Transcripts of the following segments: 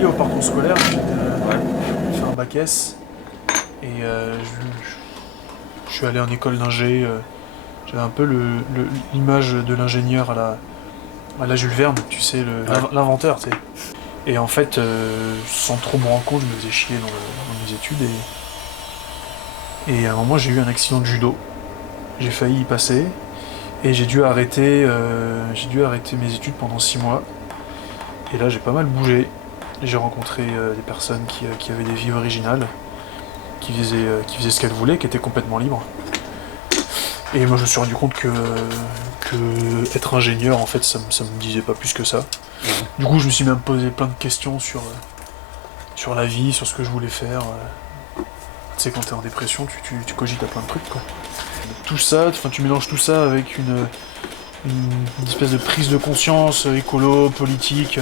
lié au parcours scolaire. J'ai Ouais. fait un bac S et je suis allé en école d'ingé. J'avais un peu l'image de l'ingénieur à la Jules Verne, tu sais, l'inventeur, tu sais. Et en fait, sans trop me rendre compte, je me faisais chier dans mes études et à un moment j'ai eu un accident de judo. J'ai failli y passer et j'ai dû arrêter mes études pendant 6 mois. Et là j'ai pas mal bougé. J'ai rencontré des personnes qui avaient des vies originales, qui faisaient ce qu'elles voulaient, qui étaient complètement libres. Et moi je me suis rendu compte que être ingénieur en fait ça me disait pas plus que ça. Du coup je me suis même posé plein de questions sur la vie, sur ce que je voulais faire. Tu sais quand t'es en dépression tu cogites à plein de trucs quoi. Tout ça, enfin tu mélanges tout ça avec une espèce de prise de conscience écolo, politique.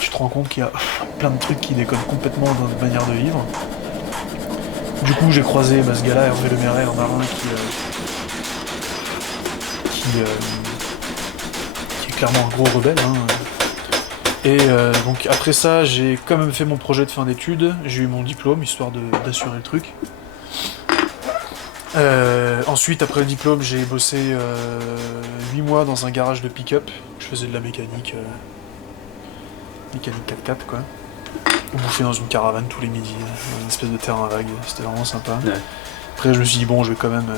Tu te rends compte qu'il y a plein de trucs qui déconnent complètement dans notre manière de vivre. Du coup, j'ai croisé ce gars-là, Hervé Le Maire, un marin qui est clairement un gros rebelle. Hein. Et donc après ça, j'ai quand même fait mon projet de fin d'études. J'ai eu mon diplôme, histoire d'assurer le truc. Ensuite, après le diplôme, j'ai bossé 8 mois dans un garage de pick-up. Je faisais de la mécanique 4x4 quoi. On bouffait dans une caravane tous les midis, dans une espèce de terrain vague, c'était vraiment sympa. Ouais. Après je me suis dit bon je vais quand même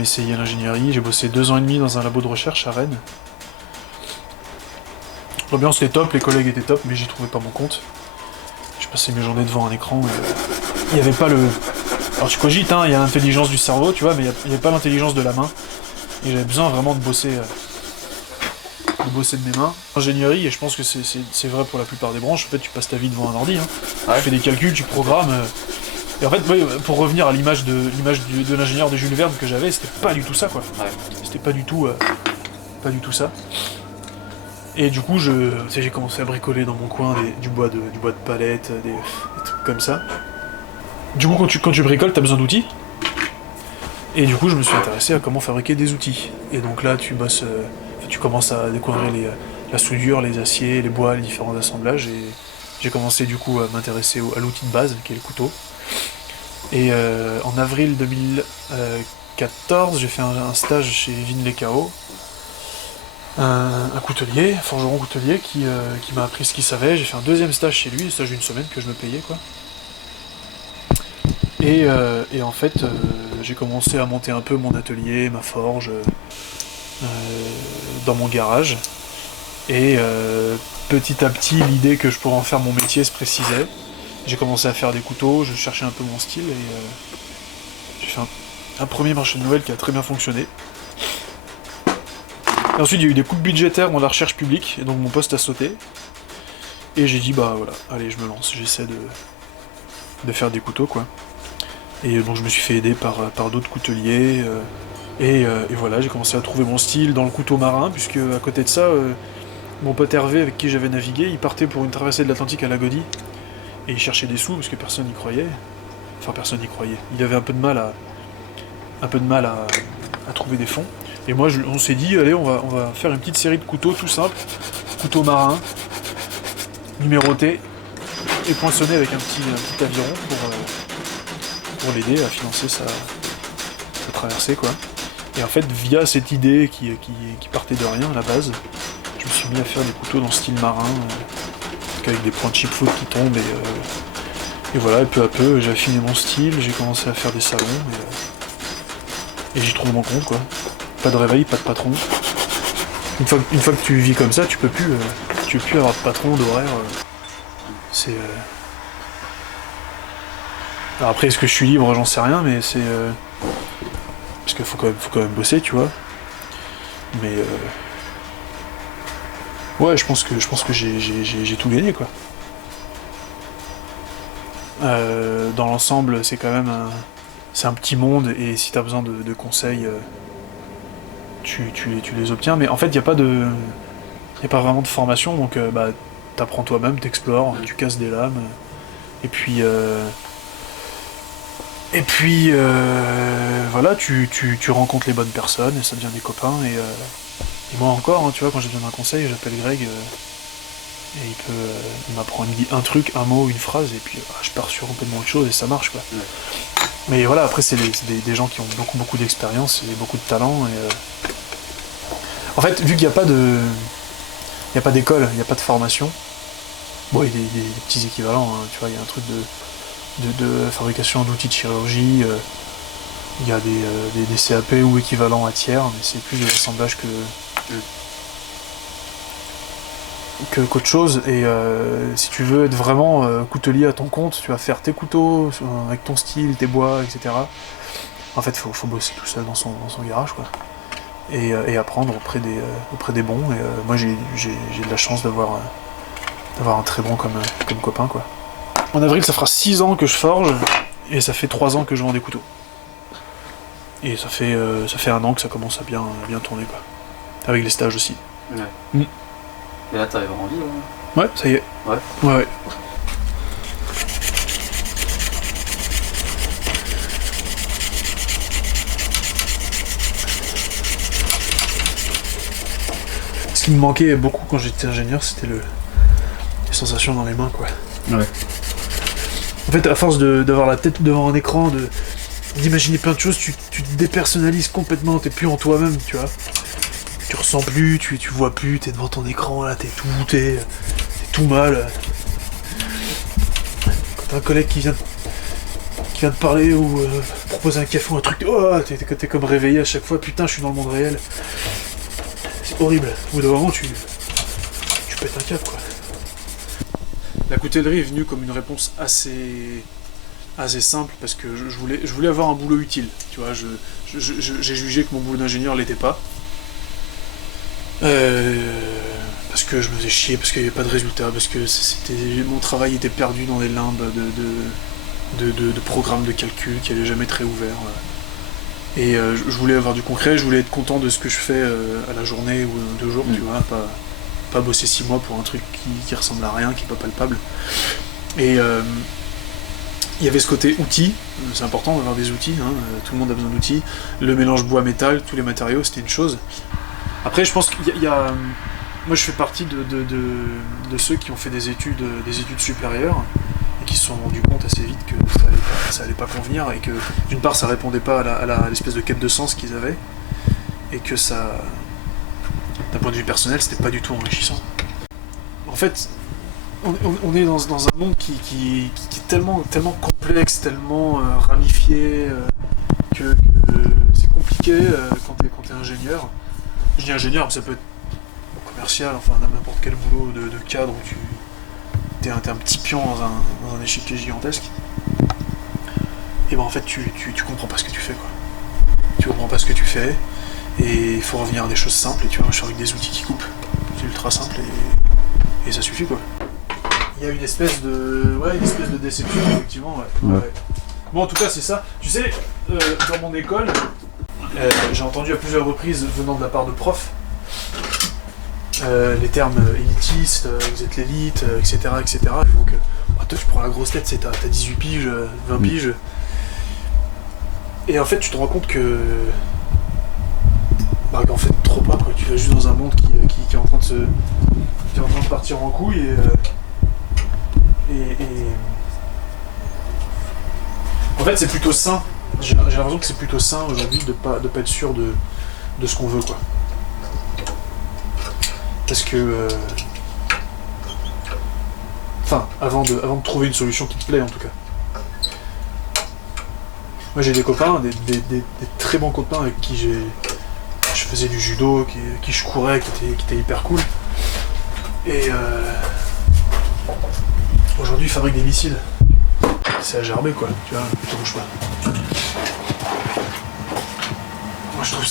essayer l'ingénierie. J'ai bossé 2 ans et demi dans un labo de recherche à Rennes. L'ambiance était top, les collègues étaient top, mais j'y trouvais pas mon compte. Je passais mes journées devant un écran et il n'y avait pas le. Alors tu cogites, hein, il y a l'intelligence du cerveau, tu vois, mais il n'y avait pas l'intelligence de la main. Et j'avais besoin vraiment de bosser de mes mains. Ingénierie, et je pense que c'est vrai pour la plupart des branches, en fait tu passes ta vie devant un ordi, hein. Ouais. Tu fais des calculs, tu programmes. Et en fait, ouais, pour revenir à l'image de l'ingénieur de Jules Verne que j'avais, c'était pas du tout ça quoi. Ouais. C'était pas du tout ça. Et du coup, j'ai commencé à bricoler dans mon coin du bois de palette, des trucs comme ça. Du coup, quand tu bricoles, t'as besoin d'outils. Et du coup, je me suis intéressé à comment fabriquer des outils. Et donc là, tu commences à découvrir la soudure, les aciers, les bois, les différents assemblages. Et j'ai commencé du coup à m'intéresser à l'outil de base, qui est le couteau. Et en avril 2014, j'ai fait un stage chez Vinlecao, un coutelier, un forgeron coutelier qui m'a appris ce qu'il savait. J'ai fait un deuxième stage chez lui, un stage d'une semaine que je me payais quoi. Et en fait, j'ai commencé à monter un peu mon atelier, ma forge, dans mon garage. Et petit à petit, l'idée que je pourrais en faire mon métier se précisait. J'ai commencé à faire des couteaux, je cherchais un peu mon style et j'ai fait un premier marché de Noël qui a très bien fonctionné. Et ensuite, il y a eu des coupes budgétaires dans la recherche publique, et donc mon poste a sauté. Et j'ai dit, bah voilà, allez, je me lance, j'essaie de faire des couteaux, quoi. Et donc je me suis fait aider par d'autres couteliers, et voilà, j'ai commencé à trouver mon style dans le couteau marin, puisque à côté de ça, mon pote Hervé, avec qui j'avais navigué, il partait pour une traversée de l'Atlantique à Lagodi, et il cherchait des sous, parce que personne n'y croyait. Enfin, personne n'y croyait. Il avait un peu de mal à trouver des fonds. Et moi, on s'est dit, allez, on va faire une petite série de couteaux tout simples, couteaux marins, numérotés, et poinçonnés avec un petit aviron pour l'aider à financer sa traversée, quoi. Et en fait, via cette idée qui partait de rien à la base, je me suis mis à faire des couteaux dans le style marin, avec des points de chipfoot qui tombent, et voilà, et peu à peu, j'ai affiné mon style, j'ai commencé à faire des salons, et j'y trouve mon compte, quoi. Pas de réveil, pas de patron. Une fois que tu vis comme ça, tu peux plus avoir de patron, d'horaire. C'est. Alors après, est-ce que je suis libre, j'en sais rien, mais c'est. Parce qu'il faut quand même bosser, tu vois. Mais. Ouais, je pense que j'ai tout gagné, quoi. Dans l'ensemble, c'est quand même c'est un petit monde, et si t'as besoin de conseils. Tu les obtiens, mais en fait, il n'y a pas vraiment de formation, donc t'apprends toi-même, t'explores, tu casses des lames, et puis voilà, tu rencontres les bonnes personnes, et ça devient des copains, et moi encore, hein, tu vois, quand j'ai besoin d'un conseil, j'appelle Greg, Et il m'apprend un truc, un mot, une phrase, et puis je pars sur complètement autre chose et ça marche quoi. Ouais. Mais voilà, après c'est des gens qui ont beaucoup d'expérience et beaucoup de talent. Et, en fait, vu qu'il n'y a pas d'école, il n'y a pas de formation, bon, il y a des petits équivalents, hein, tu vois, il y a un truc de fabrication d'outils de chirurgie, il y a des CAP ou équivalents à tiers, mais c'est plus de l'assemblage qu'autre chose. Et si tu veux être vraiment coutelier à ton compte, tu vas faire tes couteaux avec ton style, tes bois, etc. En fait, faut bosser tout seul dans son garage, quoi. Et apprendre auprès des bons. Et moi, j'ai de la chance d'avoir un très bon comme copain, quoi. En avril, ça fera 6 ans que je forge, et ça fait 3 ans que je vends des couteaux. Et ça fait 1 an que ça commence à bien tourner, quoi. Avec les stages aussi. Ouais. Et là, t'arrives en vie, là? Ouais, ça y est. Ouais. Ouais. Ce qui me manquait beaucoup quand j'étais ingénieur, c'était les sensations dans les mains, quoi. Ouais. En fait, à force d'avoir la tête devant un écran, d'imaginer plein de choses, tu te dépersonnalises complètement, t'es plus en toi-même, tu vois. Tu ressens plus, tu vois plus, t'es devant ton écran, là, t'es tout mal. Quand t'as un collègue qui vient de parler ou proposer un café ou un truc, oh, t'es comme réveillé à chaque fois, putain, je suis dans le monde réel. C'est horrible. Au bout d'un moment, tu pètes un câble, quoi. La coutellerie est venue comme une réponse assez simple parce que je voulais avoir un boulot utile. Tu vois, j'ai jugé que mon boulot d'ingénieur l'était pas. Parce que je me faisais chier, parce qu'il n'y avait pas de résultat, parce que mon travail était perdu dans des limbes de programmes de calcul qui n'allaient jamais très ouverts. Et je voulais avoir du concret, je voulais être content de ce que je fais à la journée ou 2 jours, tu vois, pas bosser 6 mois pour un truc qui ressemble à rien, qui n'est pas palpable. Et il y avait ce côté outils, c'est important d'avoir des outils, hein, tout le monde a besoin d'outils. Le mélange bois-métal, tous les matériaux, c'était une chose. Après, je pense qu'il y a moi, je fais partie de ceux qui ont fait des études supérieures et qui se sont rendus compte assez vite que ça allait pas convenir et que, d'une part, ça répondait pas à l'espèce de quête de sens qu'ils avaient et que ça, d'un point de vue personnel, c'était pas du tout enrichissant. En fait, on est dans un monde qui est tellement complexe, tellement ramifié, que c'est compliqué quand t'es ingénieur. Je dis ingénieur, mais ça peut être commercial, enfin n'importe quel boulot de cadre où t'es un petit pion dans un échiquier gigantesque. Et ben en fait tu comprends pas ce que tu fais, quoi. Tu comprends pas ce que tu fais et il faut revenir à des choses simples et tu vois, je suis avec des outils qui coupent. C'est ultra simple et ça suffit, quoi. Il y a une espèce de déception, effectivement, ouais. Bon, en tout cas c'est ça. Tu sais, dans mon école, j'ai entendu à plusieurs reprises venant de la part de profs les termes élitistes, vous êtes l'élite, etc. etc. Et donc, toi tu prends la grosse tête, t'as 18 piges, 20 piges. Et en fait tu te rends compte que en fait trop pas, quoi. Tu vas juste dans un monde qui est en train de partir en couille et en fait c'est plutôt sain. J'ai l'impression que c'est plutôt sain aujourd'hui de pas être sûr de ce qu'on veut, quoi. Parce que enfin, avant de trouver une solution qui te plaît, en tout cas. Moi j'ai des copains, des très bons copains avec qui je faisais du judo, qui je courais, qui étaient hyper cool. Et aujourd'hui ils fabriquent des missiles. C'est à gerber, quoi, tu vois, plutôt bouge pas. Moi je trouve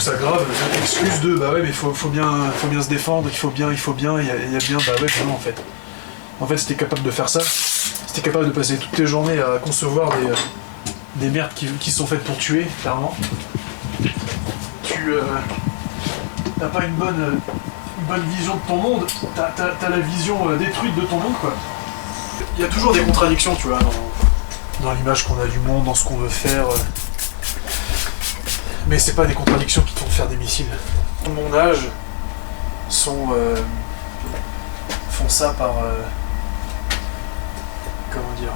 ça grave, excuse de bah ouais mais faut bien se défendre, il faut bien, il y a bien, bah ouais vraiment en fait. En fait si t'es capable de faire ça, si t'es capable de passer toutes tes journées à concevoir des merdes qui sont faites pour tuer, clairement, tu t'as pas une bonne vision de ton monde, t'as la vision détruite de ton monde, quoi. Il y a toujours des contradictions, tu vois, dans l'image qu'on a du monde, dans ce qu'on veut faire. Mais c'est pas des contradictions qui te font faire des missiles. À mon âge, font ça par... comment dire...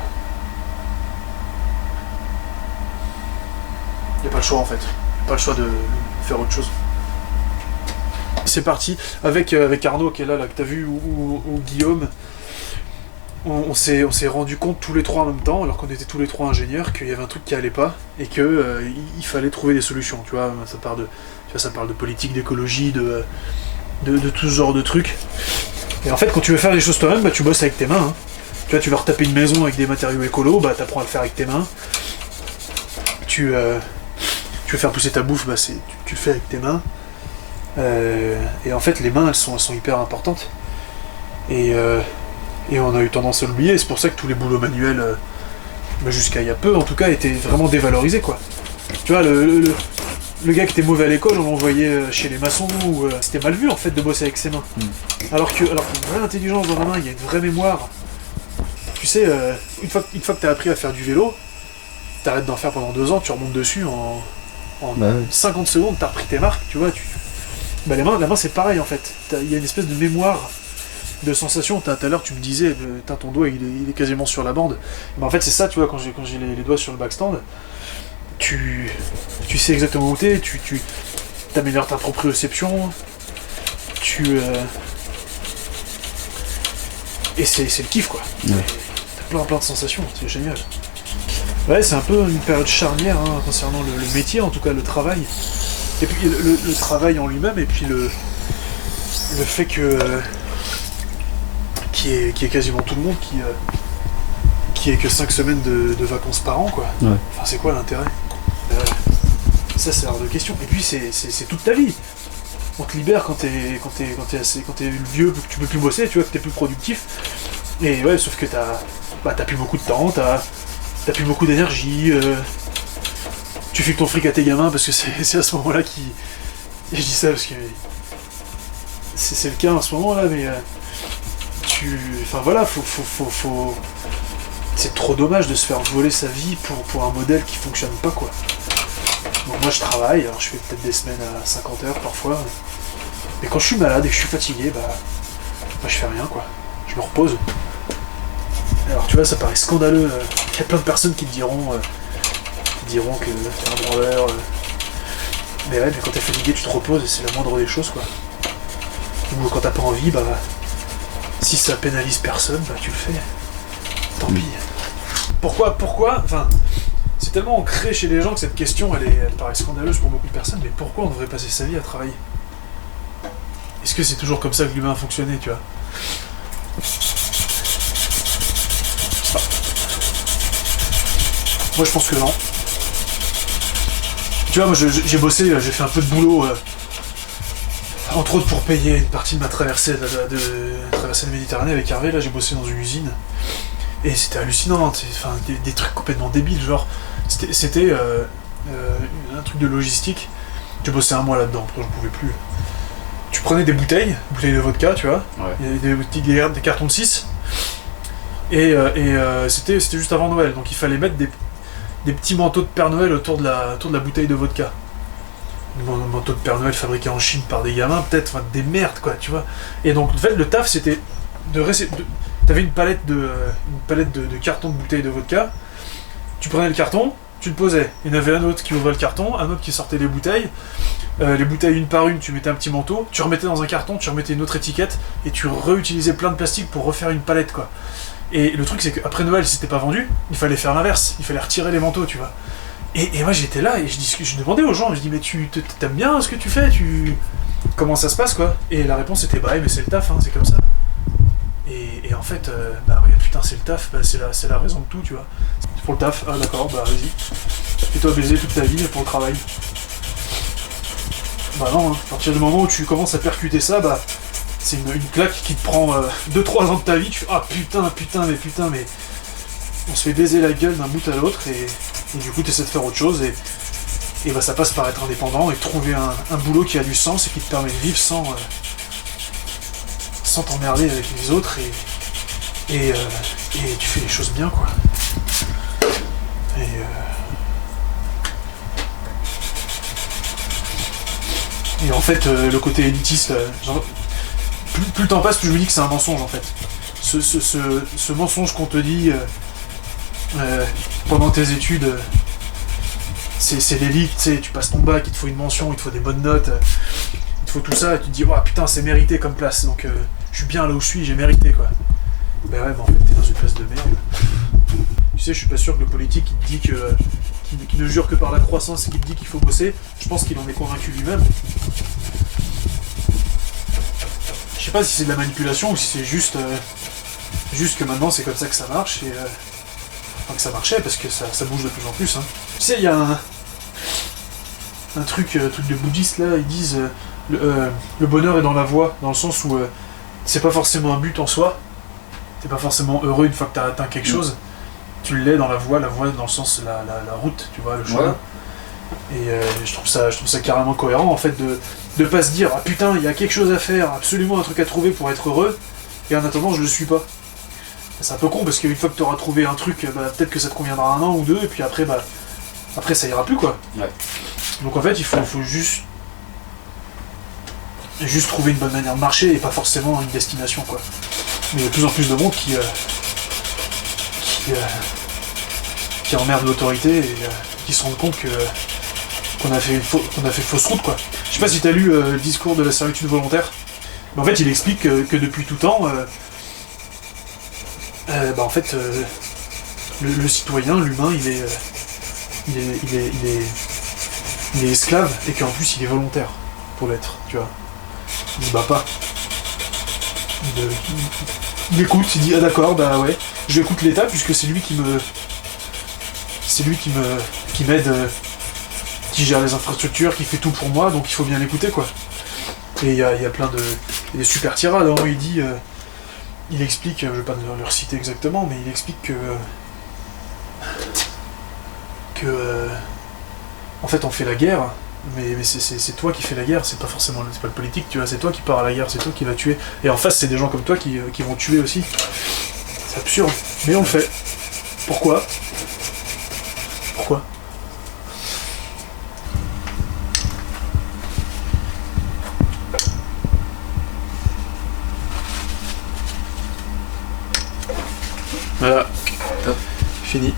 Il n'y a pas le choix en fait. Pas le choix de faire autre chose. C'est parti. Avec Arnaud qui est là que t'as vu, ou Guillaume, on s'est rendu compte tous les trois en même temps, alors qu'on était tous les trois ingénieurs, qu'il y avait un truc qui allait pas, et que il fallait trouver des solutions. Tu vois, ça parle de politique, d'écologie, de tout ce genre de trucs. Et en fait, quand tu veux faire des choses toi-même, tu bosses avec tes mains. Hein. Tu vois, tu veux retaper une maison avec des matériaux écolos, t'apprends à le faire avec tes mains. Tu veux faire pousser ta bouffe, tu le fais avec tes mains. Et en fait, les mains, elles sont hyper importantes. Et on a eu tendance à l'oublier. C'est pour ça que tous les boulots manuels, jusqu'à il y a peu, en tout cas, étaient vraiment dévalorisés, quoi. Tu vois, le gars qui était mauvais à l'école, on l'envoyait chez les maçons, ou c'était mal vu, en fait, de bosser avec ses mains. Alors qu'il y a une vraie intelligence dans la main, il y a une vraie mémoire. Tu sais, une fois que t'as appris à faire du vélo, t'arrêtes d'en faire pendant 2 ans, tu remontes dessus en 50 secondes, t'as repris tes marques, tu vois. La main c'est pareil en fait. Il y a une espèce de mémoire de sensation. Tout à l'heure tu me disais, ton doigt il est quasiment sur la bande. Mais en fait c'est ça, tu vois, quand j'ai les doigts sur le backstand, tu sais exactement où t'es, tu t'améliores ta proprioception, et c'est le kiff quoi. Ouais. T'as plein de sensations, c'est génial. Ouais, c'est un peu une période charnière concernant le métier, en tout cas le travail. Et puis le travail en lui-même, et puis le fait que qu'il y ait quasiment tout le monde qui ait que 5 semaines de vacances par an, quoi. Ouais. Enfin, c'est quoi l'intérêt ? Ça, c'est hors de question. Et puis, c'est toute ta vie. On te libère quand t'es vieux, que tu peux plus bosser, tu vois, que t'es plus productif. Et ouais, sauf que t'as plus beaucoup de temps, t'as plus beaucoup d'énergie. Tu files ton fric à tes gamins parce que c'est à ce moment-là qui... Et je dis ça parce que c'est le cas en ce moment-là, mais enfin voilà, faut... C'est trop dommage de se faire voler sa vie pour un modèle qui fonctionne pas, quoi. Donc moi je travaille, alors je fais peut-être des semaines à 50 heures parfois, mais quand je suis malade et que je suis fatigué, je fais rien, quoi. Je me repose. Alors tu vois, ça paraît scandaleux, il y a plein de personnes qui te diront que t'es un branleur. Mais ouais, mais quand t'es fatigué, tu te reposes et c'est la moindre des choses, quoi. Ou quand t'as pas envie, si ça pénalise personne, tu le fais. Tant pis. Pourquoi enfin, c'est tellement ancré chez les gens que cette question, elle paraît scandaleuse pour beaucoup de personnes, mais pourquoi on devrait passer sa vie à travailler ? Est-ce que c'est toujours comme ça que l'humain a fonctionné, tu vois ? Moi, je pense que non. Tu vois, moi j'ai bossé, j'ai fait un peu de boulot, entre autres pour payer une partie de ma traversée de Méditerranée avec Hervé. Là, j'ai bossé dans une usine et c'était hallucinant, enfin, des trucs complètement débiles, genre c'était un truc de logistique. J'ai bossé 1 mois là-dedans, après j'en pouvais plus. Tu prenais des bouteilles de vodka, tu vois, ouais. Des cartons de 6 et c'était juste avant Noël, donc il fallait mettre des petits manteaux de Père Noël autour de la bouteille de vodka. Un manteau de Père Noël fabriqué en Chine par des gamins, peut-être, enfin des merdes, quoi, tu vois. Et donc, en fait, le taf, c'était t'avais une palette de cartons de bouteilles de vodka, tu prenais le carton, tu le posais. Il y en avait un autre qui ouvrait le carton, un autre qui sortait les bouteilles une par une, tu mettais un petit manteau, tu remettais dans un carton, tu remettais une autre étiquette, et tu réutilisais plein de plastique pour refaire une palette, quoi. Et le truc, c'est qu'après Noël, si c'était pas vendu, il fallait faire l'inverse, il fallait retirer les manteaux, tu vois. Et moi, j'étais là, et je demandais aux gens, je dis, mais tu t'aimes bien ce que tu fais, comment ça se passe, quoi. Et la réponse était, mais c'est le taf, c'est comme ça. Et en fait, ouais, putain, c'est le taf, c'est la raison de tout, tu vois. C'est pour le taf, ah d'accord, vas-y. Fais-toi baiser toute ta vie pour le travail. Non, à partir du moment où tu commences à percuter ça, c'est une claque qui te prend 2-3 ans de ta vie, tu fais ah putain, mais on se fait baiser la gueule d'un bout à l'autre, et du coup tu essaies de faire autre chose, et ça passe par être indépendant et trouver un boulot qui a du sens et qui te permet de vivre sans t'emmerder avec les autres, et tu fais les choses bien, quoi. Et en fait, le côté élitiste, plus le temps passe, plus je me dis que c'est un mensonge en fait. Ce mensonge qu'on te dit pendant tes études, c'est l'élite, tu sais, tu passes ton bac, il te faut une mention, il te faut des bonnes notes, il te faut tout ça, et tu te dis, oh putain, c'est mérité comme place, donc je suis bien là où je suis, j'ai mérité quoi. Ben ouais, mais en fait, t'es dans une place de merde. Tu sais, je suis pas sûr que le politique qui te dit qui ne jure que par la croissance et qui te dit qu'il faut bosser, je pense qu'il en est convaincu lui-même. Je sais pas si c'est de la manipulation ou si c'est juste que maintenant c'est comme ça que ça marche et enfin que ça marchait parce que ça bouge de plus en plus. Hein. Tu sais, il y a un truc de bouddhiste là, ils disent le bonheur est dans la voie, dans le sens où c'est pas forcément un but en soi, t'es pas forcément heureux une fois que t'as atteint quelque chose, tu l'es dans la voie dans le sens la route, tu vois, le chemin. Ouais. Et je trouve ça carrément cohérent en fait de pas se dire ah putain il y a quelque chose à faire, absolument un truc à trouver pour être heureux, et en attendant je le suis pas. C'est un peu con parce qu'une fois que tu auras trouvé un truc, peut-être que ça te conviendra un an ou deux, et puis après ça ira plus quoi. Ouais. Donc en fait il faut juste trouver une bonne manière de marcher et pas forcément une destination quoi. Mais il y a de plus en plus de monde qui emmerde l'autorité et qui se rendent compte qu'on a fait fausse route quoi. Je sais pas si t'as lu le discours de la servitude volontaire, mais en fait il explique que depuis tout temps en fait le citoyen, l'humain, il est esclave et qu'en plus il est volontaire pour l'être, tu vois. Il se bat pas. Il écoute, il dit ah d'accord, bah ouais, je écoute l'État puisque c'est lui qui m'aide, qui gère les infrastructures, qui fait tout pour moi, donc il faut bien l'écouter quoi. Et il y a plein de... Il y a des super tirades, hein, où il dit... il explique, je vais pas le reciter exactement, mais il explique que en fait on fait la guerre, mais c'est toi qui fais la guerre, c'est pas le politique, tu vois, c'est toi qui pars à la guerre, c'est toi qui vas tuer. Et en face c'est des gens comme toi qui vont tuer aussi. C'est absurde, mais on le fait. Pourquoi ? Voilà, fini.